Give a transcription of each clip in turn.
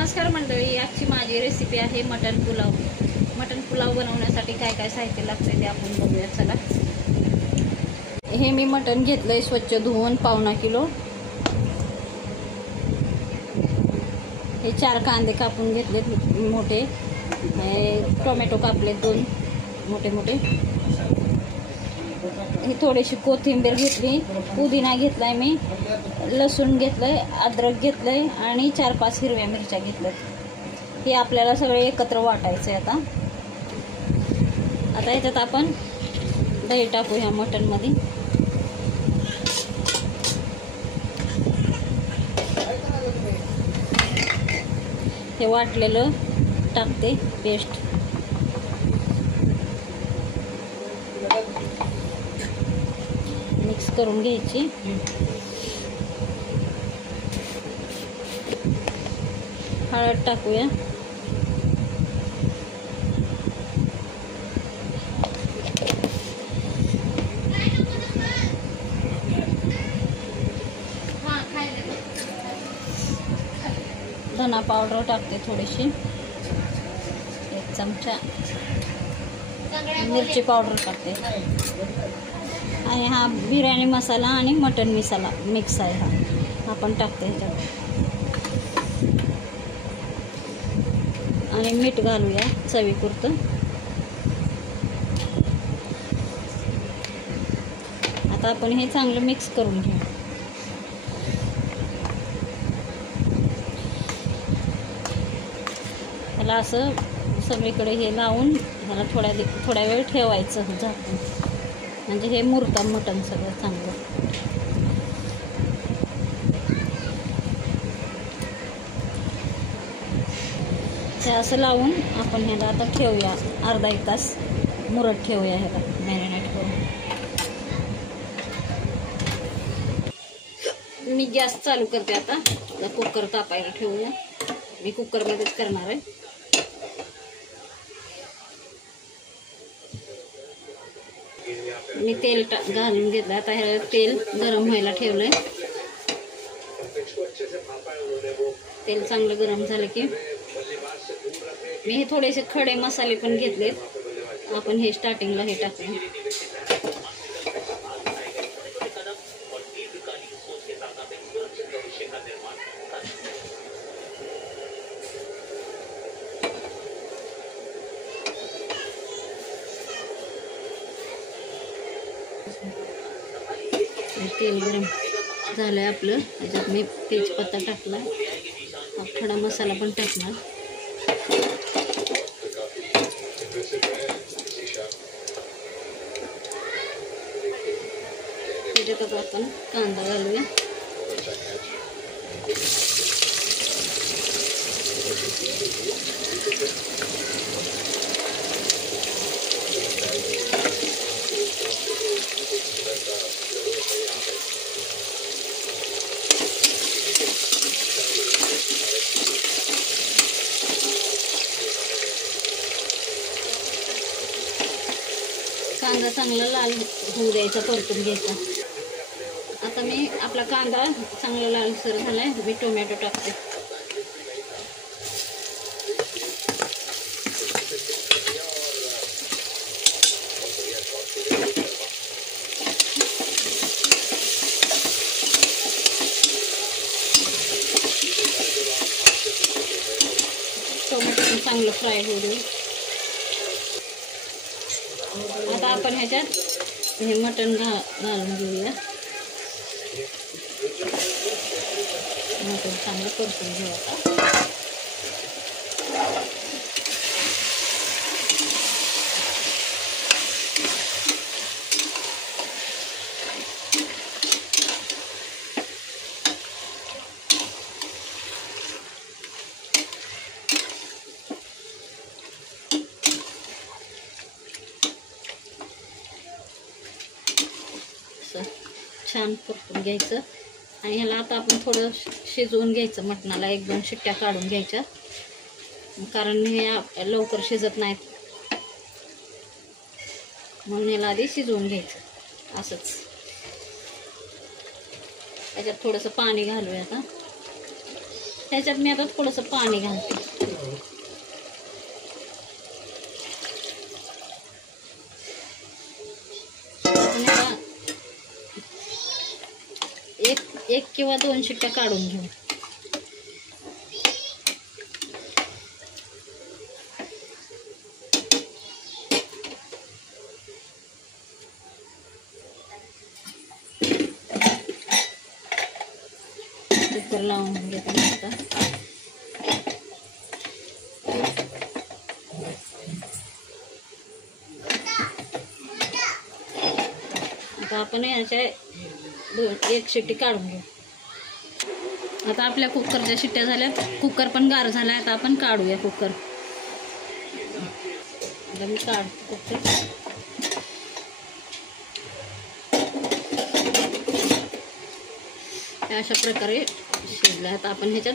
नमस्कार मंडळी, आजची माझी रेसिपी आहे मटन पुलाव. मटन पुलाव बनवण्यासाठी काय काय साहित्य लागते ते आपण बघूया. चला, हे मी मटन घेतलंय स्वच्छ धुवून 1.25 किलो. हे 4 कांदे कापून घेतलेत मोठे. टोमॅटो कापले 2 मोठे मोठे. ही थोडीशी कोथिंबीर घेतली, पुदिना घेतलाय मी, लसूण घेतलंय, अद्रक घेतलंय आणि 4-5 हिरव्या मिरच्या घेतल्यात. हे आपल्याला सगळे एकत्र वाटायचं आहे. आता ह्याच्यात आपण दही टाकू ह्या मटनमध्ये. हे वाटलेलं टाकते पेस्ट. मिक्स करून घ्यायची. हळद टाकूया. धना पावडर टाकते थोडीशी, 1 चमचा. मिरची पावडर टाकते. आणि हा बिर्याणी मसाला आणि मटन मसाला मिक्स आहे, हा आपण टाकते ह्याच्यात. आणि मीठ घालूया चवीपुरतं. आता आपण हे चांगलं मिक्स करून घेऊ. त्याला असं सगळीकडे हे लावून ह्याला थोड्या वेळ ठेवायचं झाकून, म्हणजे हे मुरतं मटण सगळं चांगलं. ते असं लावून आपण ह्याला आता ठेवूया. अर्धा 1 तास मुरत ठेवूया ह्याला मॅरिनेट करून. मी गॅस चालू करते. आता कुकर तापायला ठेवूया. मी कुकरमध्येच करणार आहे. मी तेल घालून घेतलं. आता ह्याला तेल गरम व्हायला ठेवलंय. तेल चांगलं गरम झालं की मी हे थोडेसे खडे मसाले पण घेतलेत. आपण हे स्टार्टिंगला हे टाकले. तेल गरम झालंय आपलं. त्याच्यात मी तेजपत्ता टाकला. हा खडा मसाला पण टाकला. त्याच्यात आपण कांदा घालूया. कांदा चांगला लाल होऊ द्यायचा, परतून घ्यायचा. आता मी आपला कांदा चांगला लालसर झालाय. मी टोमॅटो टाकते. टोमॅटो पण चांगलं फ्राय होऊ देऊ. आता आपण ह्याच्यात हे मटण घालून घेऊया. मटण चांगलं परतून घेऊ. आता छान परतून घ्यायचं. आणि ह्याला आता आपण थोडं शिजवून घ्यायचं. मटणाला 1-2 शिट्ट्या काढून घ्यायच्या, कारण हे लवकर शिजत नाहीत, म्हणून ह्याला आधी शिजवून घ्यायचं. असंच त्याच्यात थोडंसं पाणी घालूया आता. त्याच्यात मी आता थोडंसं पाणी घालते. एक किंवा 2 शिट्ट्या काढून घेऊ. कुकर लावून घेते आता आपण याच्या 1 शिट्टी काढून घेऊ. आता आपल्या कुकरच्या शिट्ट्या झाल्या, कुकर पण गार झाला. आता आपण काढूया कुकर. आता मी काढते कुकर. अशा प्रकारे शिजला. आता आपण ह्याच्यात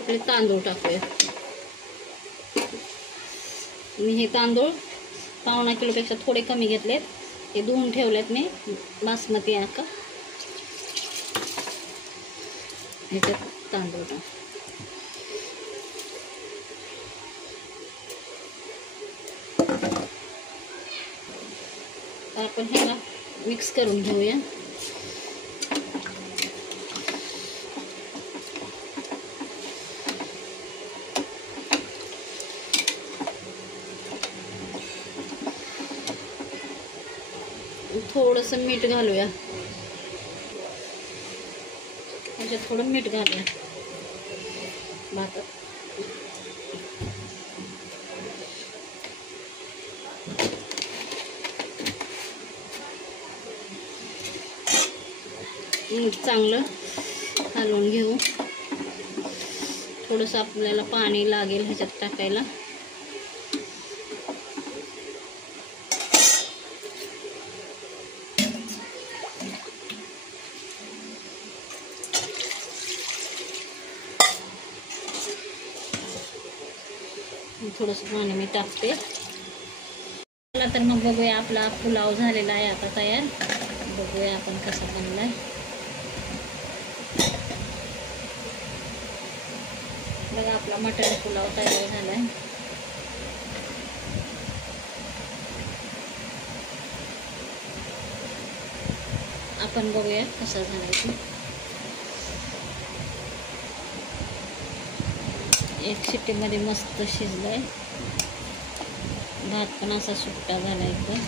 आपले तांदूळ टाकूया. मी हे तांदूळ 1.25 किलोपेक्षा थोडे कमी घेतलेत. हे धुवून ठेवलेत मी, बासमती आहे का. ह्याच्यात तांदूळ टाक. आपण ह्याला मिक्स करून घेऊया. थोडंसं मीठ घालूया. त्याच्यात थोडं मीठ घालूया भातात. चांगलं हलवून घेऊ. थोडंसं आपल्याला पाणी लागेल ह्याच्यात टाकायला. थोडंसं पाणी मी टाकते. तर मग बघूया, आपला पुलाव झालेला आहे आता तयार. बघूया आपण कसा बनलाय. बघा आपला मटण पुलाव तयार झालाय. आपण बघूया कसा झालाय. 1 शिट्टीमध्ये मस्त शिजलाय. भात पण असा सुट्टा झाला एकदम.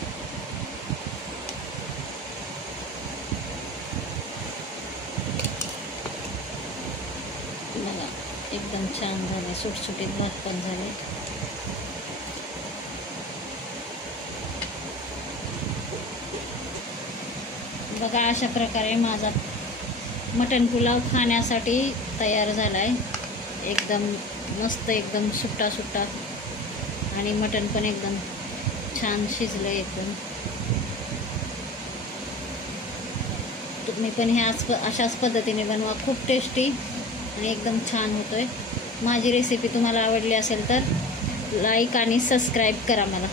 बघा एकदम छान झाले. सुटसुटीत भात पण झाले. बघा अशा प्रकारे माझा मटण पुलाव खाण्यासाठी तयार झालाय. एकदम मस्त, एकदम सुट्टा सुट्टा आणि मटण पण एकदम छान शिजलं एकदम. तुम्ही पण हे अशाच पद्धतीने बनवा. खूप टेस्टी आणि एकदम छान होतोय. माझी रेसिपी तुम्हाला आवडली असेल तर लाईक आणि सबस्क्राईब करा मला.